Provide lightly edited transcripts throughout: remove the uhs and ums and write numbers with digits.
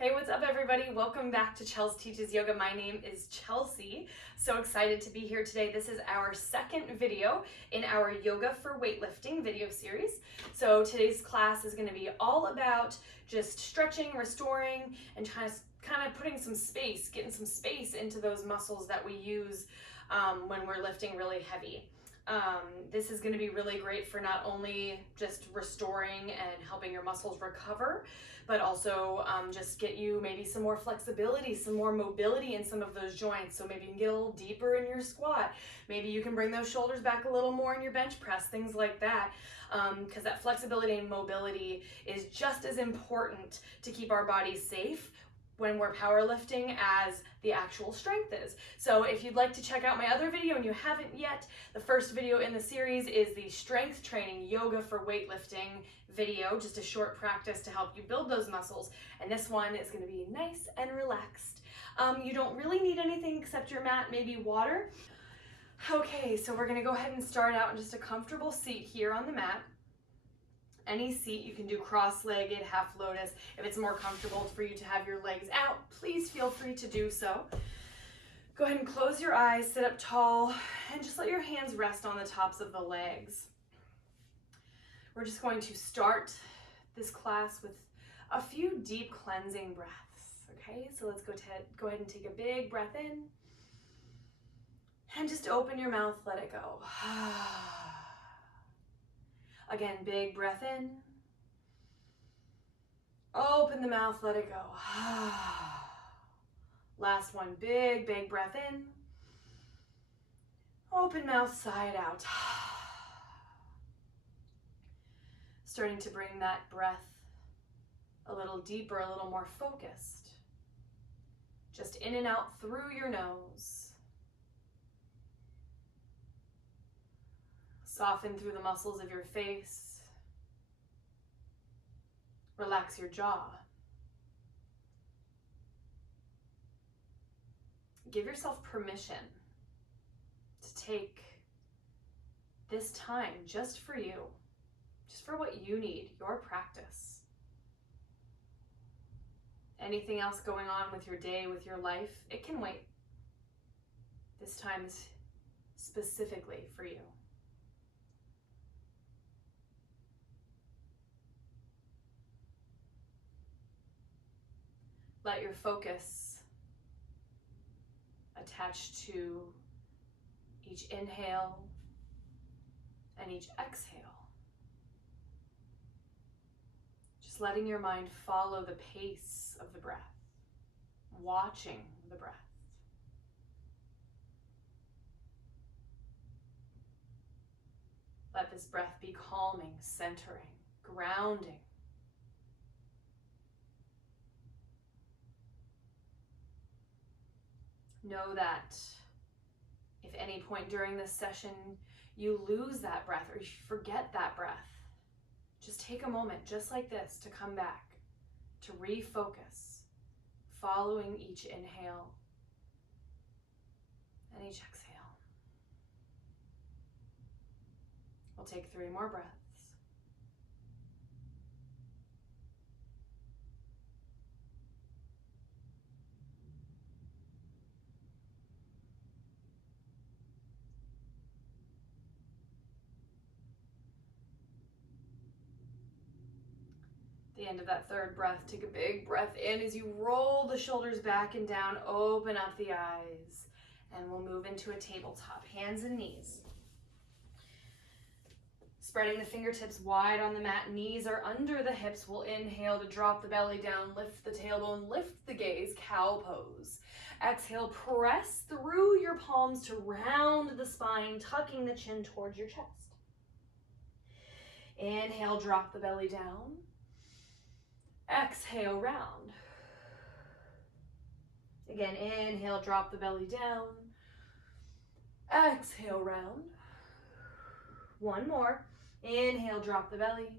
Hey, what's up everybody? Welcome back to Chels Teaches Yoga. My name is Chelsea. So excited to be here today. This is our second video in our Yoga for Weightlifting video series. So today's class is going to be all about just stretching, restoring, and kind of putting some space, getting some space into those muscles that we use when we're lifting really heavy. This is going to be really great for not only just restoring and helping your muscles recover, but also just get you maybe some more flexibility, some more mobility in some of those joints. So maybe you can get a little deeper in your squat. Maybe you can bring those shoulders back a little more in your bench press, things like that. Because that flexibility and mobility is just as important to keep our bodies safe when we're powerlifting as the actual strength is. So if you'd like to check out my other video and you haven't yet, the first video in the series is the strength training yoga for weightlifting video, just a short practice to help you build those muscles. And this one is going to be nice and relaxed. You don't really need anything except your mat, maybe water. Okay, so we're going to go ahead and start out in just a comfortable seat here on the mat. Any seat, you can do cross-legged, half lotus. If it's more comfortable for you to have your legs out, please feel free to do so. Go ahead and close your eyes, sit up tall, and just let your hands rest on the tops of the legs. We're just going to start this class with a few deep cleansing breaths, okay? So let's go ahead and take a big breath in, and just open your mouth, let it go. Again, big breath in. Open the mouth, let it go. Last one, big breath in. Open mouth, sigh it out. Starting to bring that breath a little deeper, a little more focused. Just in and out through your nose. Soften through the muscles of your face. Relax your jaw. Give yourself permission to take this time just for you, just for what you need, your practice. Anything else going on with your day, with your life, it can wait. This time is specifically for you. Let your focus attach to each inhale and each exhale. Just letting your mind follow the pace of the breath, watching the breath. Let this breath be calming, centering, grounding. Know that if any point during this session you lose that breath or you forget that breath, just take a moment just like this to come back, to refocus, following each inhale and each exhale. We'll take 3 more breaths. The end of that third breath, take a big breath in as you roll the shoulders back and down, open up the eyes, and we'll move into a tabletop, hands and knees. Spreading the fingertips wide on the mat, knees are under the hips. We'll inhale to drop the belly down, lift the tailbone, lift the gaze, cow pose. Exhale, press through your palms to round the spine, tucking the chin towards your chest. Inhale, drop the belly down. Exhale, round. Again, inhale, drop the belly down. Exhale, round. One more. Inhale, drop the belly.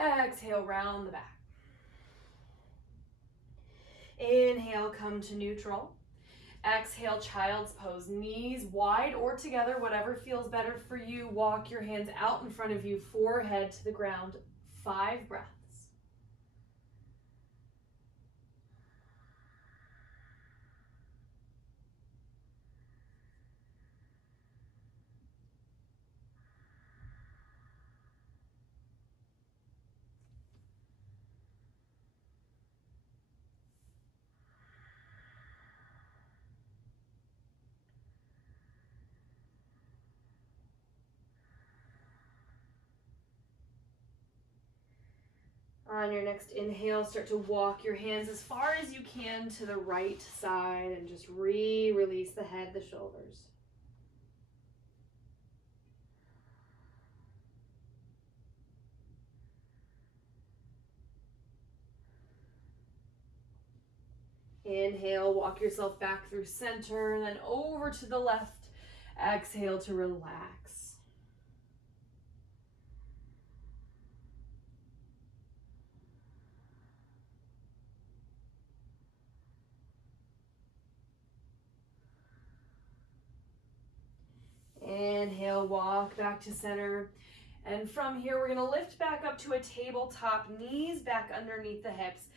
Exhale, round the back. Inhale, come to neutral. Exhale, child's pose. Knees wide or together, whatever feels better for you. Walk your hands out in front of you, forehead to the ground. 5 breaths. On your next inhale, start to walk your hands as far as you can to the right side and just release the head, the shoulders. Inhale, walk yourself back through center, then over to the left. Exhale to relax. Inhale, walk back to center. And from here, we're gonna lift back up to a tabletop, knees back underneath the hips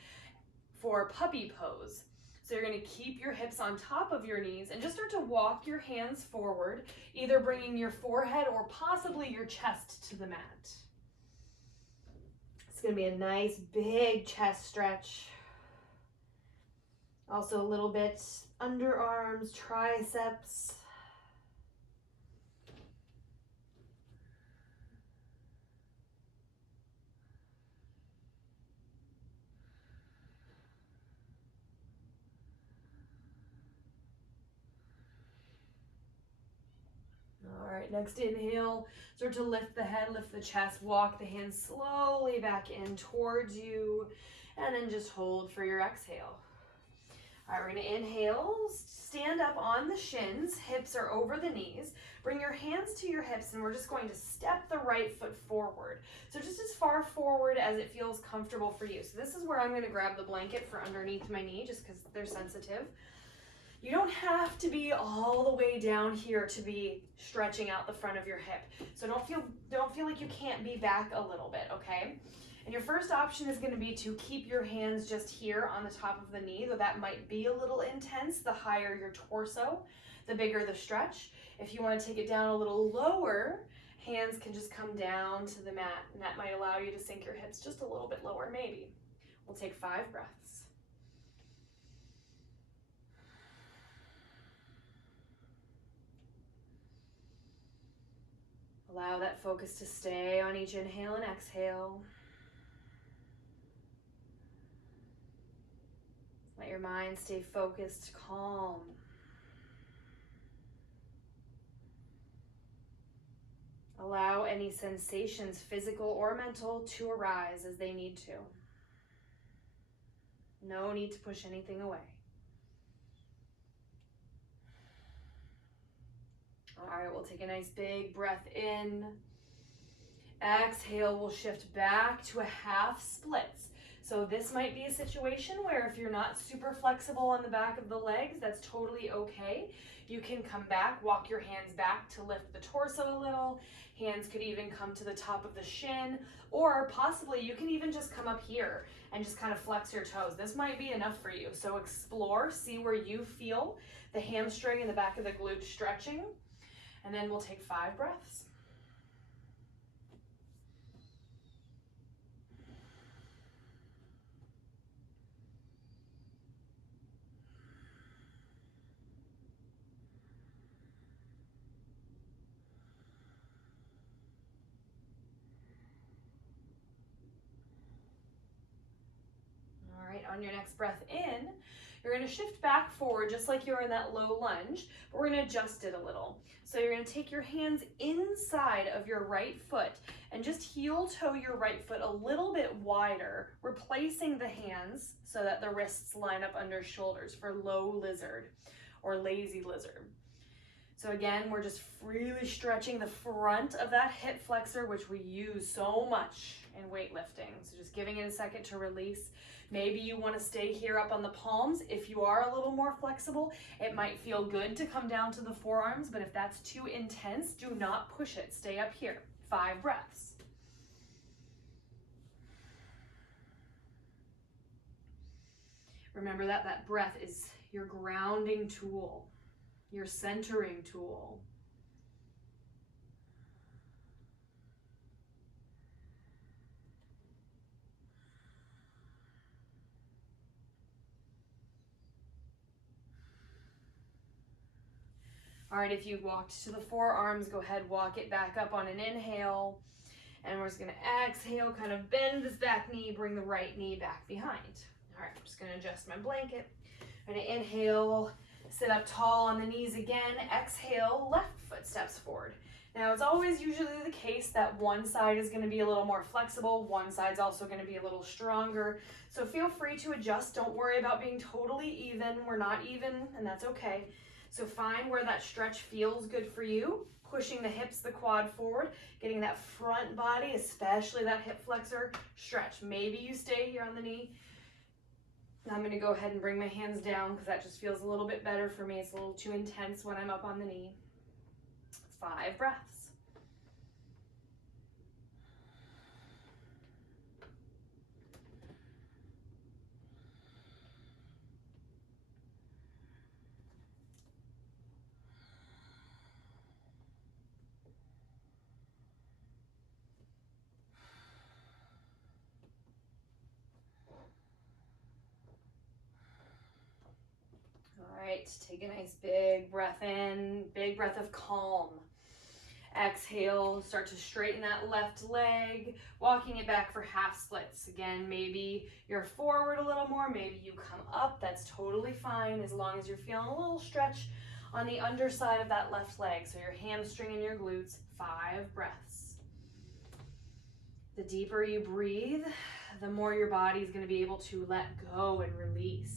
for puppy pose. So you're gonna keep your hips on top of your knees and just start to walk your hands forward, either bringing your forehead or possibly your chest to the mat. It's gonna be a nice big chest stretch. Also a little bit underarms, triceps. All right, next inhale, start to lift the head, lift the chest, walk the hands slowly back in towards you, and then just hold for your exhale. All right, we're gonna inhale, stand up on the shins, hips are over the knees, bring your hands to your hips, and we're just going to step the right foot forward. So just as far forward as it feels comfortable for you. So this is where I'm gonna grab the blanket for underneath my knee, just because they're sensitive. You don't have to be all the way down here to be stretching out the front of your hip. So don't feel like you can't be back a little bit, okay? And your first option is going to be to keep your hands just here on the top of the knee, though that might be a little intense. The higher your torso, the bigger the stretch. If you want to take it down a little lower, hands can just come down to the mat, and that might allow you to sink your hips just a little bit lower, maybe. We'll take 5 breaths. Allow that focus to stay on each inhale and exhale. Let your mind stay focused, calm. Allow any sensations, physical or mental, to arise as they need to. No need to push anything away. All right, we'll take a nice big breath in. Exhale, we'll shift back to a half splits. So this might be a situation where if you're not super flexible on the back of the legs, that's totally okay. You can come back, walk your hands back to lift the torso a little. Hands could even come to the top of the shin, or possibly you can even just come up here and just kind of flex your toes. This might be enough for you. So explore, see where you feel the hamstring and the back of the glute stretching. And then we'll take 5 breaths. All right, on your next breath in, you're going to shift back forward just like you're in that low lunge, but we're going to adjust it a little. So you're going to take your hands inside of your right foot and just heel toe your right foot a little bit wider, replacing the hands so that the wrists line up under shoulders for low lizard or lazy lizard. So again, we're just really stretching the front of that hip flexor, which we use so much in weightlifting. So just giving it a second to release. Maybe you want to stay here up on the palms. If you are a little more flexible, it might feel good to come down to the forearms, but if that's too intense, do not push it. Stay up here. 5 breaths. Remember that breath is your grounding tool, your centering tool. All right, if you walked to the forearms, go ahead, walk it back up on an inhale. And we're just gonna exhale, kind of bend this back knee, bring the right knee back behind. All right, I'm just gonna adjust my blanket. I'm gonna inhale, sit up tall on the knees again. Exhale, left foot steps forward. Now it's always usually the case that one side is gonna be a little more flexible, one side's also gonna be a little stronger. So feel free to adjust. Don't worry about being totally even. We're not even, and that's okay. So find where that stretch feels good for you. Pushing the hips, the quad forward, getting that front body, especially that hip flexor stretch. Maybe you stay here on the knee. I'm gonna go ahead and bring my hands down because that just feels a little bit better for me. It's a little too intense when I'm up on the knee. 5 breaths. All right, take a nice big breath in, big breath of calm. Exhale, start to straighten that left leg, walking it back for half splits. Again, maybe you're forward a little more, maybe you come up, that's totally fine as long as you're feeling a little stretch on the underside of that left leg, so your hamstring and your glutes. 5 breaths. The deeper you breathe, the more your body is going to be able to let go and release.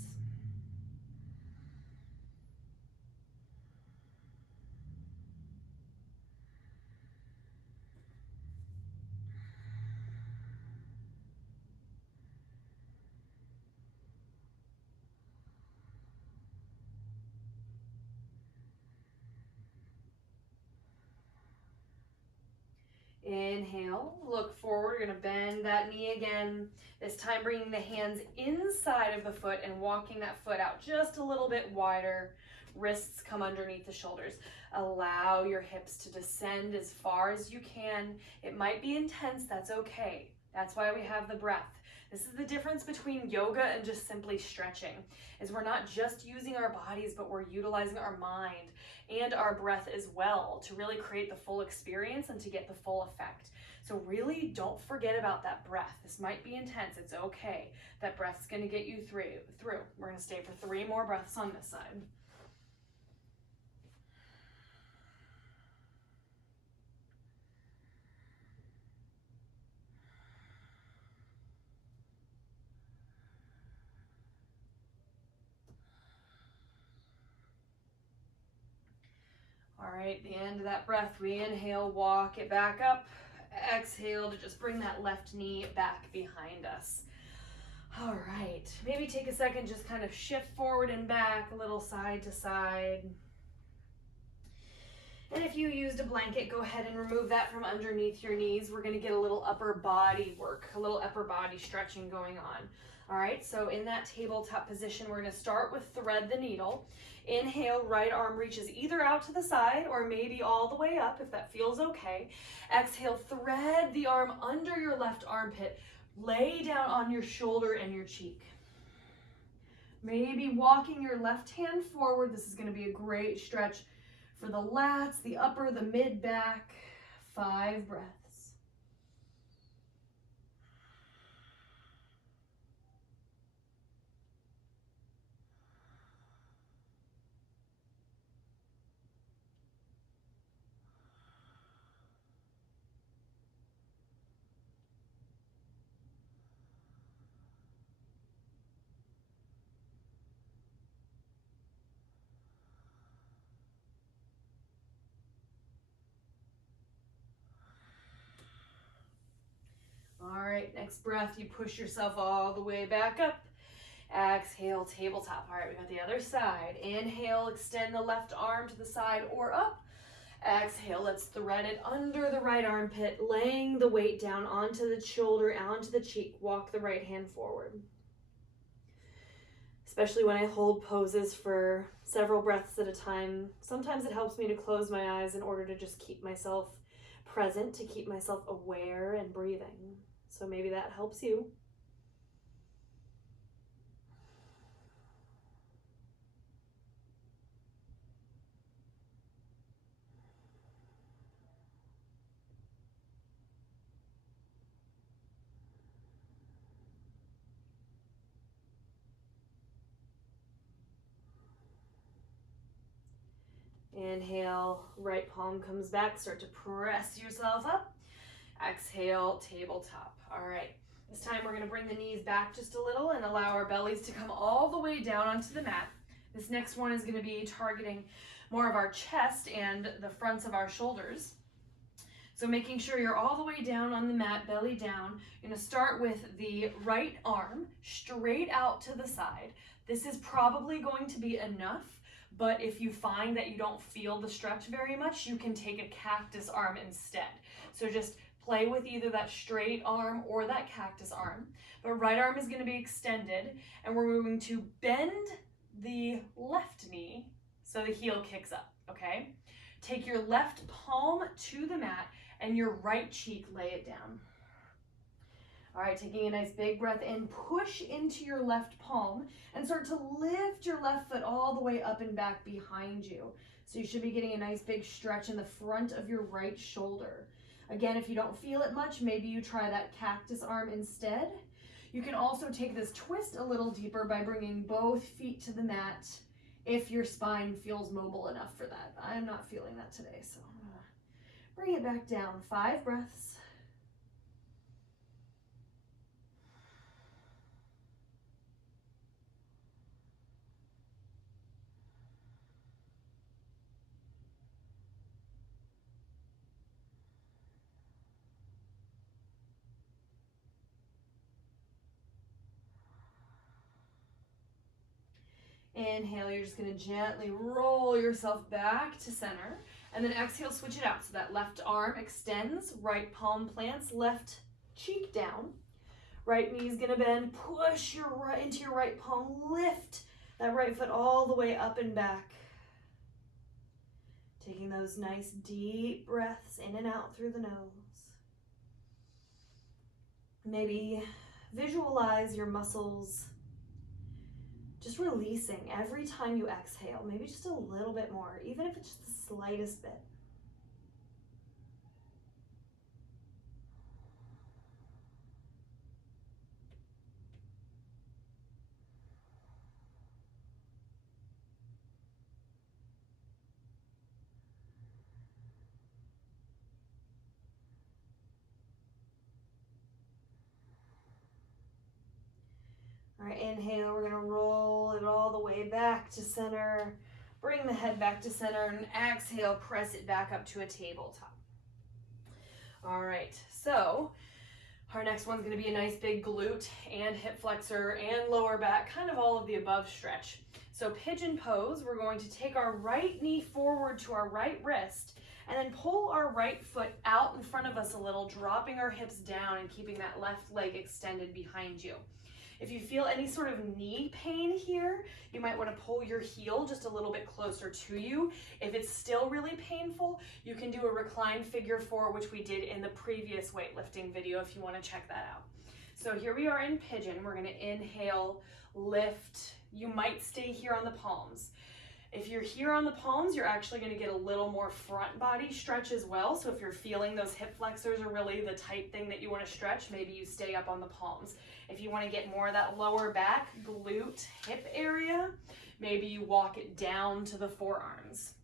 Inhale, look forward, you're gonna bend that knee again. This time bringing the hands inside of the foot and walking that foot out just a little bit wider. Wrists come underneath the shoulders. Allow your hips to descend as far as you can. It might be intense, that's okay. That's why we have the breath. This is the difference between yoga and just simply stretching, is we're not just using our bodies, but we're utilizing our mind and our breath as well to really create the full experience and to get the full effect. So really don't forget about that breath. This might be intense, it's okay. That breath's gonna get you through. We're gonna stay for 3 more breaths on this side. All right, the end of that breath, we inhale, walk it back up. Exhale to just bring that left knee back behind us. All right, maybe take a second, just kind of shift forward and back, a little side to side. And if you used a blanket, go ahead and remove that from underneath your knees. We're gonna get a little upper body work, a little upper body stretching going on. All right, so in that tabletop position, we're gonna start with thread the needle. Inhale, right arm reaches either out to the side or maybe all the way up if that feels okay. Exhale, thread the arm under your left armpit. Lay down on your shoulder and your cheek. Maybe walking your left hand forward. This is gonna be a great stretch for the lats, the upper, the mid back. 5 breaths. All right, next breath, you push yourself all the way back up. Exhale, tabletop. All right, we got the other side. Inhale, extend the left arm to the side or up. Exhale, let's thread it under the right armpit, laying the weight down onto the shoulder, onto the cheek. Walk the right hand forward. Especially when I hold poses for several breaths at a time, sometimes it helps me to close my eyes in order to just keep myself present, to keep myself aware and breathing. So maybe that helps you. Inhale, right palm comes back, start to press yourself up. Exhale, tabletop. All right, this time we're gonna bring the knees back just a little and allow our bellies to come all the way down onto the mat. This next one is gonna be targeting more of our chest and the fronts of our shoulders. So making sure you're all the way down on the mat, belly down. You're gonna start with the right arm straight out to the side. This is probably going to be enough, but if you find that you don't feel the stretch very much, you can take a cactus arm instead. So just play with either that straight arm or that cactus arm. But right arm is gonna be extended, and we're going to bend the left knee so the heel kicks up, okay? Take your left palm to the mat and your right cheek, lay it down. All right, taking a nice big breath in, push into your left palm and start to lift your left foot all the way up and back behind you. So you should be getting a nice big stretch in the front of your right shoulder. Again, if you don't feel it much, maybe you try that cactus arm instead. You can also take this twist a little deeper by bringing both feet to the mat if your spine feels mobile enough for that. I'm not feeling that today, so I'm gonna bring it back down. 5 breaths. Inhale, you're just gonna gently roll yourself back to center, and then exhale, switch it out. So that left arm extends, right palm plants, left cheek down. Right knee is gonna bend, push your right into your right palm, lift that right foot all the way up and back. Taking those nice deep breaths in and out through the nose. Maybe visualize your muscles just releasing every time you exhale, maybe just a little bit more, even if it's just the slightest bit. All right, inhale, we're gonna roll it all the way back to center. Bring the head back to center, and exhale, press it back up to a tabletop. All right, so our next one's gonna be a nice big glute and hip flexor and lower back, kind of all of the above stretch. So pigeon pose, we're going to take our right knee forward to our right wrist, and then pull our right foot out in front of us a little, dropping our hips down and keeping that left leg extended behind you. If you feel any sort of knee pain here, you might want to pull your heel just a little bit closer to you. If it's still really painful, you can do a reclined figure 4, which we did in the previous weightlifting video if you want to check that out. So here we are in pigeon. We're going to inhale, lift. You might stay here on the palms. If you're here on the palms, you're actually going to get a little more front body stretch as well. So if you're feeling those hip flexors are really the tight thing that you want to stretch, maybe you stay up on the palms. If you want to get more of that lower back, glute, hip area, maybe you walk it down to the forearms.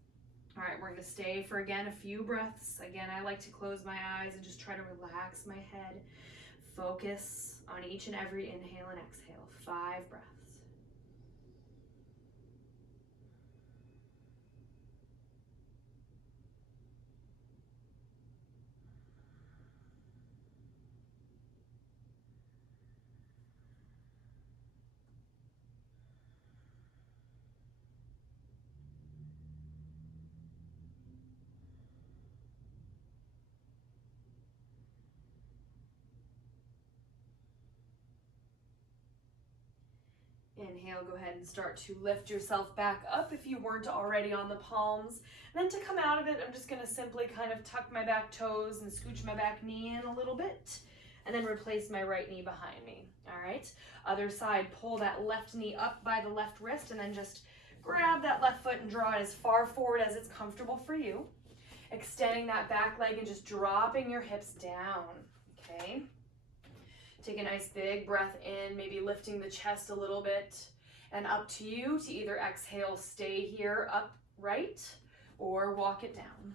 All right, we're going to stay for, again, a few breaths. Again, I like to close my eyes and just try to relax my head. Focus on each and every inhale and exhale. 5 breaths. Inhale, go ahead and start to lift yourself back up if you weren't already on the palms. And then to come out of it, I'm just going to simply kind of tuck my back toes and scooch my back knee in a little bit, and then replace my right knee behind me. All right, other side, pull that left knee up by the left wrist, and then just grab that left foot and draw it as far forward as it's comfortable for you. Extending that back leg and just dropping your hips down, okay? Take a nice big breath in, maybe lifting the chest a little bit, and up to you to either exhale, stay here upright, or walk it down.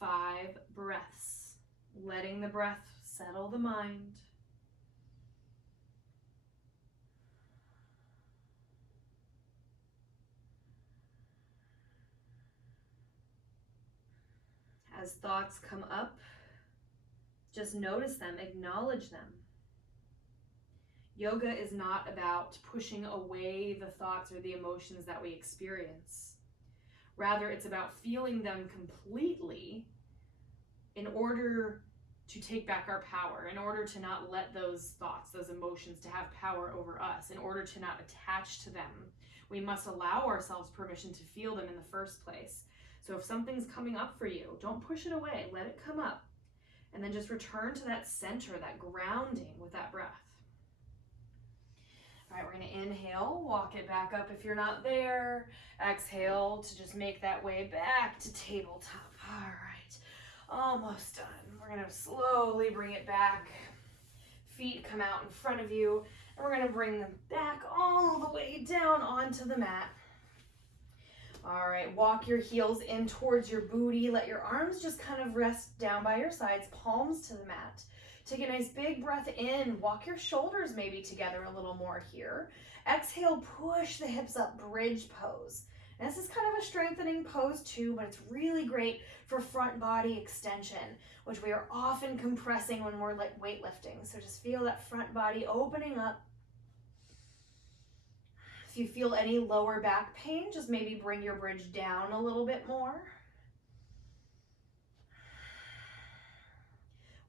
5 breaths, letting the breath settle the mind. As thoughts come up, just notice them, acknowledge them. Yoga is not about pushing away the thoughts or the emotions that we experience. Rather, it's about feeling them completely in order to take back our power, in order to not let those thoughts, those emotions, to have power over us, in order to not attach to them. We must allow ourselves permission to feel them in the first place. So if something's coming up for you, don't push it away, let it come up. And then just return to that center, that grounding with that breath. All right, we're gonna inhale, walk it back up if you're not there. Exhale to just make that way back to tabletop. All right, almost done. We're gonna slowly bring it back. Feet come out in front of you, and we're gonna bring them back all the way down onto the mat. All right, walk your heels in towards your booty. Let your arms just kind of rest down by your sides, palms to the mat. Take a nice big breath in. Walk your shoulders maybe together a little more here. Exhale, push the hips up, bridge pose. And this is kind of a strengthening pose too, but it's really great for front body extension, which we are often compressing when we're like weightlifting. So just feel that front body opening up. If you feel any lower back pain, just maybe bring your bridge down a little bit more.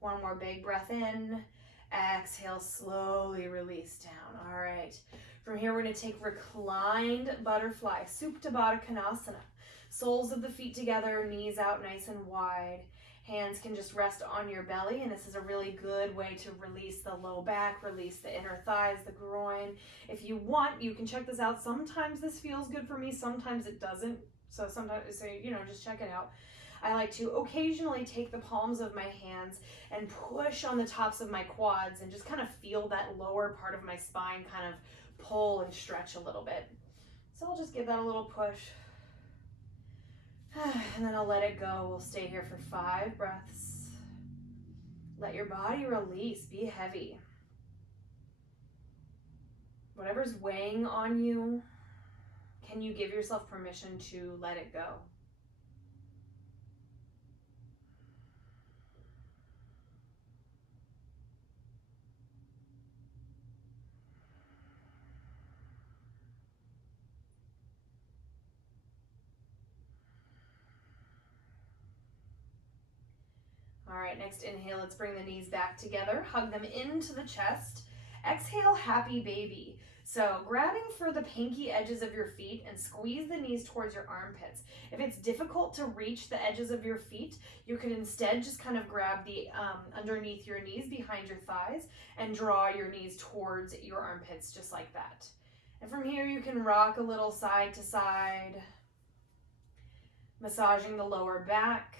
One more big breath in. Exhale, slowly release down. All right. From here, we're going to take reclined butterfly, Supta Baddha Konasana. Soles of the feet together, knees out nice and wide. Hands can just rest on your belly, and this is a really good way to release the low back, release the inner thighs, the groin. If you want, you can check this out. Sometimes this feels good for me, sometimes it doesn't. So just check it out. I like to occasionally take the palms of my hands and push on the tops of my quads and just kind of feel that lower part of my spine kind of pull and stretch a little bit. So I'll just give that a little push. And then I'll let it go. We'll stay here for 5 breaths. Let your body release. Be heavy. Whatever's weighing on you, can you give yourself permission to let it go? All right, next inhale, let's bring the knees back together. Hug them into the chest. Exhale, happy baby. So grabbing for the pinky edges of your feet and squeeze the knees towards your armpits. If it's difficult to reach the edges of your feet, you could instead just kind of grab the underneath your knees behind your thighs and draw your knees towards your armpits just like that. And from here, you can rock a little side to side, massaging the lower back.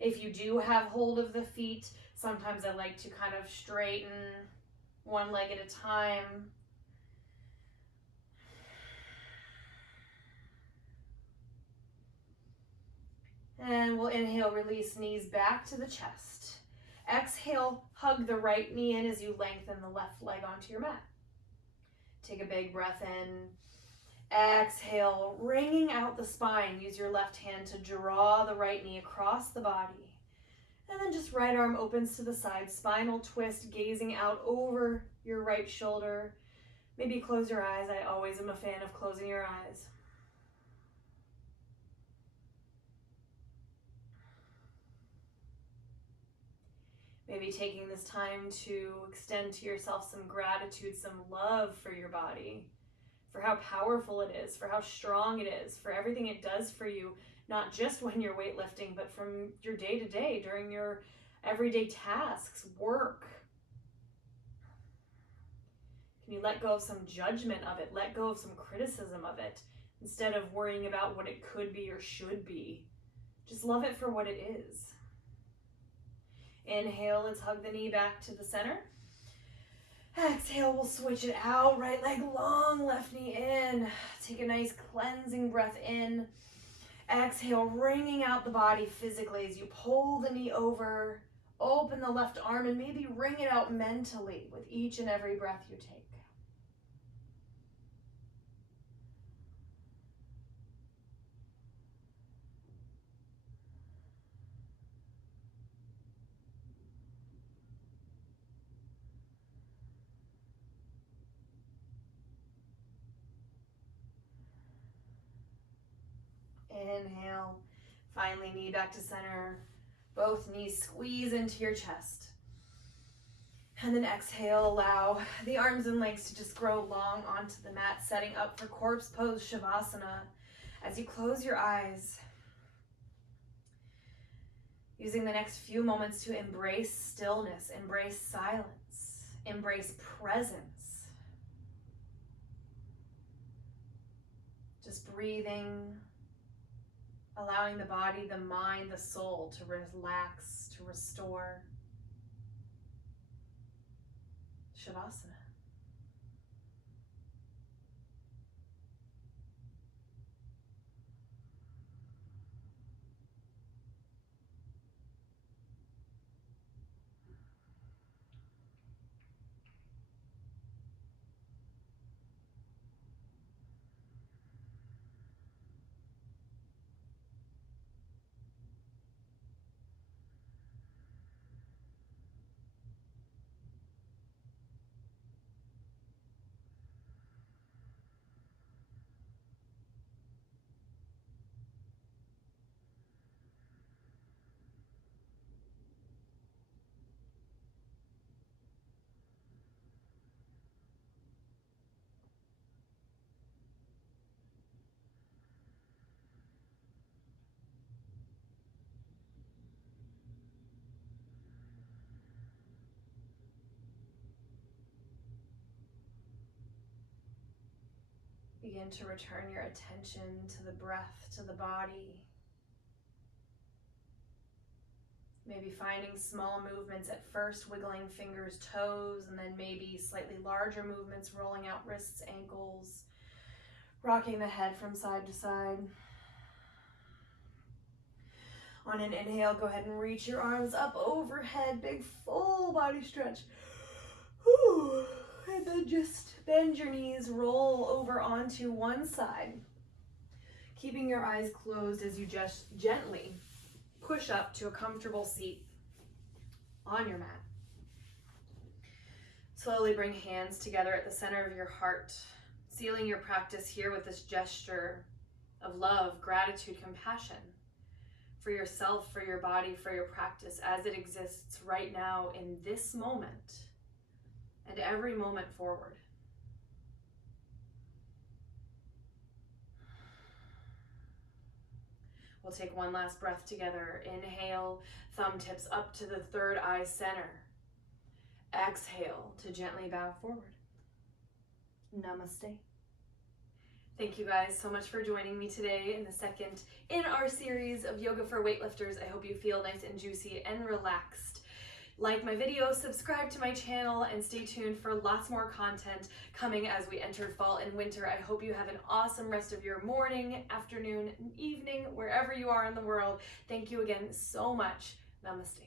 If you do have hold of the feet, sometimes I like to kind of straighten one leg at a time. And we'll inhale, release knees back to the chest. Exhale, hug the right knee in as you lengthen the left leg onto your mat. Take a big breath in. Exhale, wringing out the spine. Use your left hand to draw the right knee across the body. And then just right arm opens to the side, spinal twist, gazing out over your right shoulder. Maybe close your eyes. I always am a fan of closing your eyes. Maybe taking this time to extend to yourself some gratitude, some love for your body, for how powerful it is, for how strong it is, for everything it does for you, not just when you're weightlifting, but from your day-to-day, during your everyday tasks, work. Can you let go of some judgment of it, let go of some criticism of it, instead of worrying about what it could be or should be? Just love it for what it is. Inhale, let's hug the knee back to the center. Exhale, we'll switch it out. Right leg long, left knee in. Take a nice cleansing breath in. Exhale, wringing out the body physically as you pull the knee over, open the left arm, and maybe wring it out mentally with each and every breath you take. Inhale, finally knee back to center. Both knees squeeze into your chest. And then exhale, allow the arms and legs to just grow long onto the mat, setting up for corpse pose Shavasana. As you close your eyes, using the next few moments to embrace stillness, embrace silence, embrace presence. Just breathing, allowing the body, the mind, the soul to relax, to restore. Shavasana. Begin to return your attention to the breath, to the body. Maybe finding small movements at first, wiggling fingers, toes, and then maybe slightly larger movements, rolling out wrists, ankles, rocking the head from side to side. On an inhale, go ahead and reach your arms up overhead, big full body stretch. Whew. And then just bend your knees, roll over onto one side, keeping your eyes closed as you just gently push up to a comfortable seat on your mat. Slowly bring hands together at the center of your heart, sealing your practice here with this gesture of love, gratitude, compassion for yourself, for your body, for your practice as it exists right now in this moment and every moment forward. We'll take one last breath together. Inhale, thumb tips up to the third eye center. Exhale to gently bow forward. Namaste. Thank you guys so much for joining me today in the second in our series of Yoga for Weightlifters. I hope you feel nice and juicy and relaxed. Like my video, subscribe to my channel, and stay tuned for lots more content coming as we enter fall and winter. I hope you have an awesome rest of your morning, afternoon, evening, wherever you are in the world. Thank you again so much. Namaste.